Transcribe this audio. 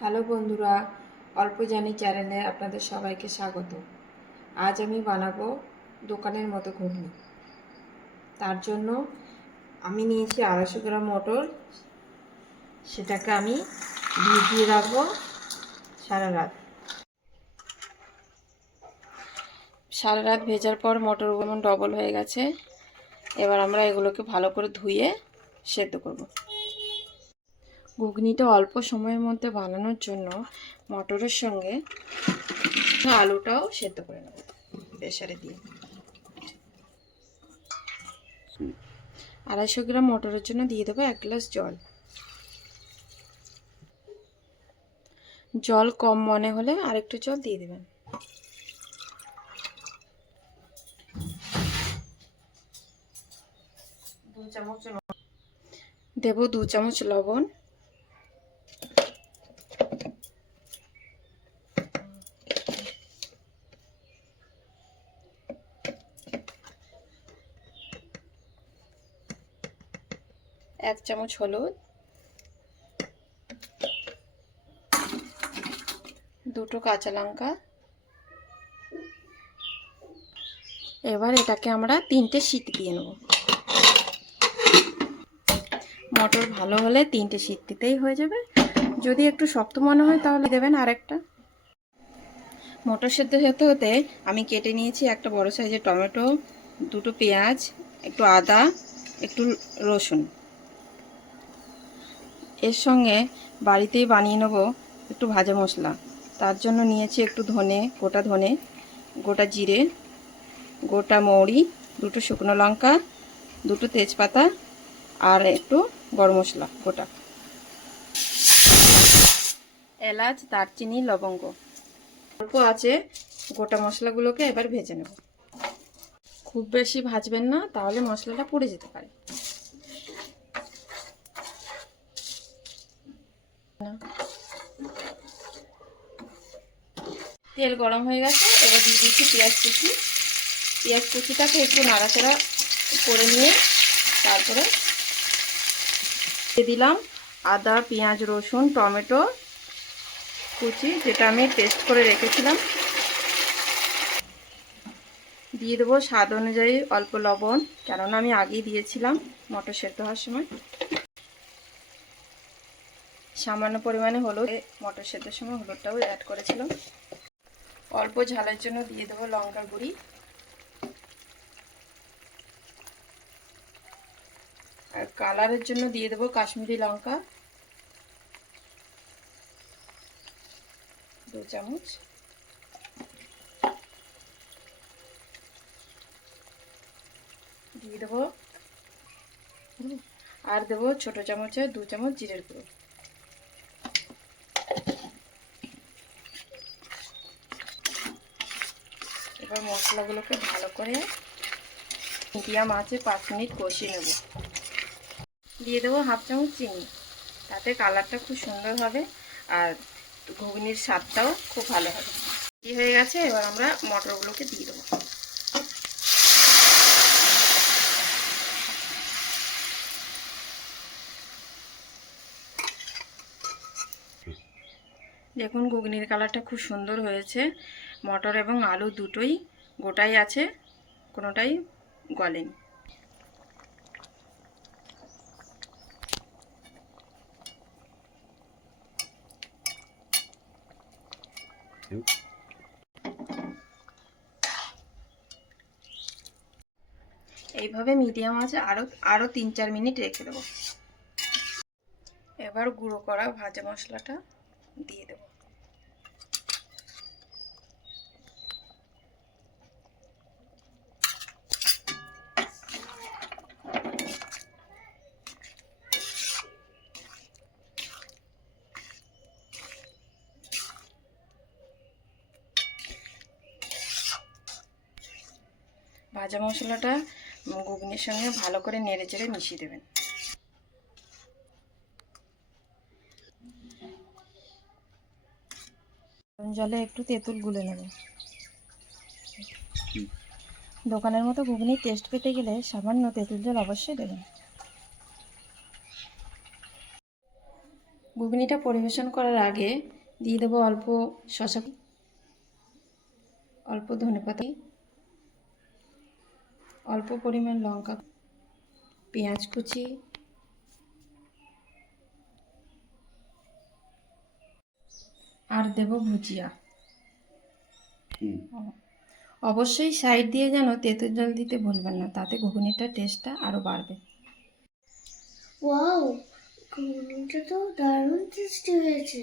Hello বন্ধুরা, অল্প জানি চ্যানেলে আপনাদের সবাইকে স্বাগত। আজ আমি বানাবো দোকানের মতো ঘুগনি। তার জন্য আমি নিয়েছি আড়াইশো গ্রাম মটর। সেটাকে আমি ভিজিয়ে রাখব সারা রাত। সারা রাত ভেজার পর মটর যেমন ডবল হয়ে গেছে। এবার আমরা এগুলোকে ভালো করে ধুয়ে সেদ্ধ করব। ঘুগনিটা অল্প সময়ের মধ্যে বানানোর জন্য মটরের সঙ্গে আলুটাও সেদ্ধ করে নেব প্রেশারে দিয়ে। আড়াইশো গ্রাম মটরের জন্য দিয়ে দেবো এক গ্লাস জল। জল কম মনে হলে আরেকটু জল দিয়ে দেবেন। দেব দু চামচ লবণ। এক চামচ হলুদ, দুটো কাঁচা লঙ্কা। এবার এটাকে আমরা তিনটে শীত দিয়ে নেব। মটর ভালো হলে তিনটে শীত দিতেই হয়ে যাবে। যদি একটু শক্ত মনে হয় তাহলে দেবেন আরেকটা। মটর সেদ্ধ হতে হতে আমি কেটে নিয়েছি একটা বড় সাইজের টমেটো, দুটো পেঁয়াজ, একটু আদা, একটু রসুন। এর সঙ্গে বাড়িতেই বানিয়ে নেব একটু ভাজা মশলা। তার জন্য নিয়েছি একটু ধনে, গোটা ধনে, গোটা জিরে, গোটা মৌরি, দুটো শুকনো লঙ্কা, দুটো তেজপাতা আর একটু গরম মশলা, গোটা। এলাচ, দারচিনি, লবঙ্গ। অল্প আছে, গোটা মশলাগুলোকে এবার ভেজে নেব। খুব বেশি ভাজবেন না, তাহলে মশলাটা পুড়ে যেতে পারে। তেল গরম হয়ে গেছে, এবার দিয়ে দিচ্ছি পেঁয়াজ কুচি। পেঁয়াজ কুচিটাকে একটু নাড়াচাড়া করে নিয়ে তারপরে দিয়ে দিলাম আদা, পেঁয়াজ, রসুন, টমেটো কুচি, যেটা আমি পেস্ট করে রেখেছিলাম। দিয়ে দেবো স্বাদ অনুযায়ী অল্প লবণ, কেননা আমি আগেই দিয়েছিলাম মটর সেদ্ধ হওয়ার সময়। সামান্য পরিমাণে হলুদ মটর সেদ্ধর সময় হলুদটাও অ্যাড করেছিলাম। অল্প ঝালের জন্য দিয়ে দেবো লঙ্কার গুঁড়ি। আর কালারের জন্য দিয়ে দেবো কাশ্মীরি লঙ্কা। দু চামচ। দিয়ে দেবো, আর দেবো ছোট চামচে দু চামচ জিরের গুঁড়ো। এবার মশলাগুলোকে ভালো করে মিডিয়াম আছে পাঁচ মিনিট কষিয়ে নেব। দিয়ে দেবো হাফ চামচ চিনি। তাতে কালারটা খুব সুন্দর হবে আর ঘুগনির স্বাদটাও খুব ভালো হবে। হয়ে গেছে, এবার আমরা মটরগুলোকে দিয়ে দেবো। দেখুন, ঘুগনির কালারটা খুব সুন্দর হয়েছে। মটর এবং আলু দুটোই গোটাই আছে, কোনোটাই গলেনি। এইভাবে মিডিয়াম আছে আরও আরও তিন চার মিনিট রেখে দেবো। এবার গুঁড়ো করা ভাজা মশলাটা। দিয়ে দেবো। ভাজা মশলাটা ঘুগনির সঙ্গে ভালো করে নেড়ে চেড়ে মিশিয়ে দেবেন। জলে একটু তেঁতুল গুলে নেবেন দোকানের মতো ঘুগনির টেস্ট পেতে গেলে সামান্য তেঁতুল জল অবশ্যই দেবেন। ঘুগনিটা পরিবেশন করার আগে দিয়ে দেবো অল্প শশা অল্প ধনেপাতা অল্প পরিমাণ লঙ্কা পেঁয়াজ কুচি আর দেব ভুজিয়া। হুম। অবশ্যই সাইড দিয়ে যেন তেঁতুল জল দিতে ভুলবেন না তাতে ঘুগনিটার টেস্টটা আরও বাড়বে। ওয়াও ঘুগনিটা তো দারুণ টেস্টি হয়েছে।